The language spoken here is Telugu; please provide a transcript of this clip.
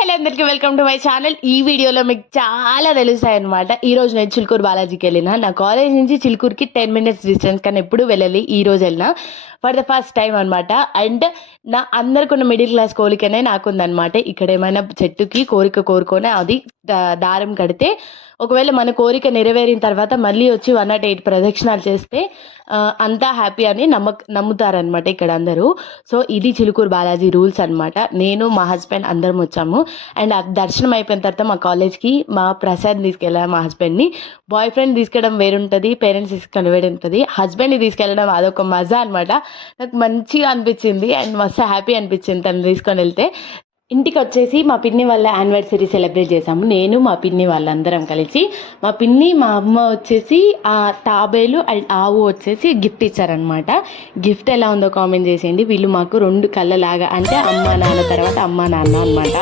హలో అందరికీ వెల్కమ్ టు మై ఛానల్. ఈ వీడియోలో మీకు చాలా తెలుస్తాయి అనమాట. ఈ రోజు నేను చిలుకూరు బాలాజీకి వెళ్ళిన. నా కాలేజ్ నుంచి చిలుకూరుకి 10 minutes డిస్టెన్స్, కానీ ఎప్పుడు వెళ్ళాలి. ఈ రోజు వెళ్ళిన ఫర్ ద ఫస్ట్ టైం అనమాట. అండ్ నా అందరికున్న మిడిల్ క్లాస్ కోరికనే నాకుందనమాట. ఇక్కడ ఏమైనా చెట్టుకి కోరిక కోరుకొని అది దారం కడితే ఒకవేళ మన కోరిక నెరవేరిన తర్వాత మళ్ళీ వచ్చి 108 ప్రదక్షిణాలు చేస్తే అంతా హ్యాపీ అని నమ్ముతారనమాట ఇక్కడ అందరూ. సో ఇది చిలుకూరు బాలాజీ రూల్స్ అనమాట. నేను మా హస్బెండ్ అందరం వచ్చాము. అండ్ దర్శనం అయిపోయిన తర్వాత మా కాలేజ్కి మా ప్రసాద్ తీసుకెళ్ళాము. మా హస్బెండ్ని. బాయ్ ఫ్రెండ్ తీసుకెళ్ళడం వేరుంటుంది, పేరెంట్స్ తీసుకెళ్ళడం వేరుంటుంది. హస్బెండ్ని తీసుకెళ్ళడం అదొక మజా అనమాట. నాకు మంచిగా అనిపించింది అండ్ మస్తు హ్యాపీ అనిపించింది తను తీసుకొని వెళ్తే. ఇంటికి వచ్చేసి మా పిన్ని వాళ్ళ యానివర్సరీ సెలబ్రేట్ చేసాము. నేను మా పిన్ని వాళ్ళందరం కలిసి. మా పిన్ని మా అమ్మ వచ్చేసి ఆ తాబేలు అండ్ ఆవు వచ్చేసి గిఫ్ట్ ఇచ్చారనమాట. గిఫ్ట్ ఎలా ఉందో కామెంట్ చేసేయండి. వీళ్ళు మాకు 2 కళ్ళలాగా, అంటే అమ్మ నాన్న తర్వాత అమ్మ నాన్న అనమాట.